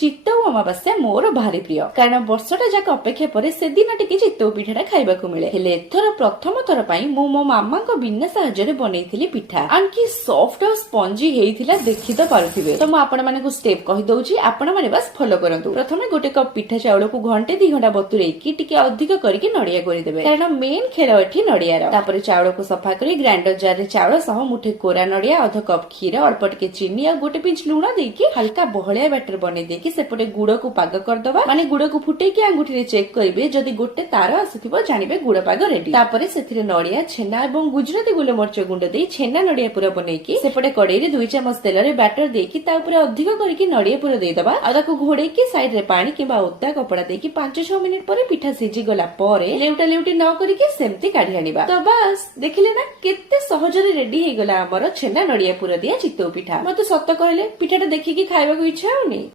ଚିତ୍ତଉ ଅମାବାସ୍ୟା ମୋର ଭାରି ପ୍ରିୟ କାରଣ ବର୍ଷଟା ଯାକ ଅପେକ୍ଷା ପରେ ସେଦିନ ଟିକେ ଚିତ୍ତଉ ପିଠାଟା ଖାଇବାକୁ ମିଳେ। ହେଲେ ଏଥର ପ୍ରଥମ ଥର ପାଇଁ ମୁଁ ମୋ ମାମାଙ୍କ ବିନା ସାହାଯ୍ୟରେ ବନେଇଥିଲି ପିଠା। ଆଣ୍ଡକି ସଫ୍ଟ ଆଉ ସ୍ପଞ୍ଜି ହେଇଥିଲା, ଦେଖି ତ ପାରୁଥିବେ। ତ ମୁଁ ଆପଣ ମାନଙ୍କୁ ଷ୍ଟେପ୍ କହିଦଉଛି, ଆପଣ ମାନେ ବାସ୍ ଫଲୋ କରନ୍ତୁ। ପ୍ରଥମେ ଗୋଟେ କପ୍ ପିଠା ଚାଉଳକୁ ଘଣ୍ଟେ 2 ଘଣ୍ଟା ବତୁରେଇକି ଟିକେ ଅଧିକ କରିକି ନଡିଆ କରିଦେବେ, କାରଣ ମେନ୍ ଖେଳ ଏଠି ନଡିଆର। ତାପରେ ଚାଉଳକୁ ସଫା କରି ଗ୍ରାଇଣ୍ଡର ଜାରରେ ଚାଉଳ ସହ ମୁଠେ କୋରା ନଡିଆ, ଅଧ କପ୍ କ୍ଷୀର, ଅଳ୍ପ ଟିକେ ଚିନି ଆଉ ଗୋଟେ ପିଞ୍ଚ ଲୁଣ ଦେଇକି ହାଲକା ବହଳିଆ ବ୍ୟାଟର ବନେଇ ଦେଇକି ସେପଟେ ଗୁଡକୁ ପାଗ କରିଦବା। ମାନେ ଗୁଡକୁ ଫୁଟେଇକି ଆଙ୍ଗୁଠିରେ ଚେକ୍ କରିବେ, ଯଦି ଗୋଟେ ତାର ଆସିଥିବ ଜାଣିବେ ଗୁଡ ପାଗ ରେଡି। ତାପରେ ସେଥିରେ ନଡିଆ, ଛେନା ଏବଂ ଗୁଜୁରାତି ଗୋଲମରିଚ ଗୁଣ୍ଡ ଦେଇ ଛେନା ନଡିଆ ପୁର ବନେଇକି ସେପଟେ କଡେଇରେ 2 ଚାମଚ ତେଲରେ ବ୍ୟାଟର ଦେଇକି ତା ଉପରେ ଅଧିକ କରିକି ନଡିଆ ପୁର ଦେଇଦବା ଆଉ ତାକୁ ଘୋଡେଇକି ସାଇଡ ରେ ପାଣି କିମ୍ବା ଓଦା କପଡା ଦେଇକି 5-6 ମିନିଟ ପରେ ପିଠା ସିଝିଗଲା ପରେ ଲେଉଟା ଲେଉଟି ନ କରିକି ସେମିତି କାଢି ଆଣିବା। ତ ବାସ୍ ଦେଖିଲେ ନା କେତେ ସହଜରେ ରେଡି ହେଇଗଲା ଆମର ଛେନା ନଡିଆ ପୁର ଦିଆ ଚିତ୍ତଉ ପିଠା। ମତେ ସତ କହିଲେ ପିଠାଟା ଦେଖିକି ଖାଇବାକୁ ଇଚ୍ଛା ହଉନି?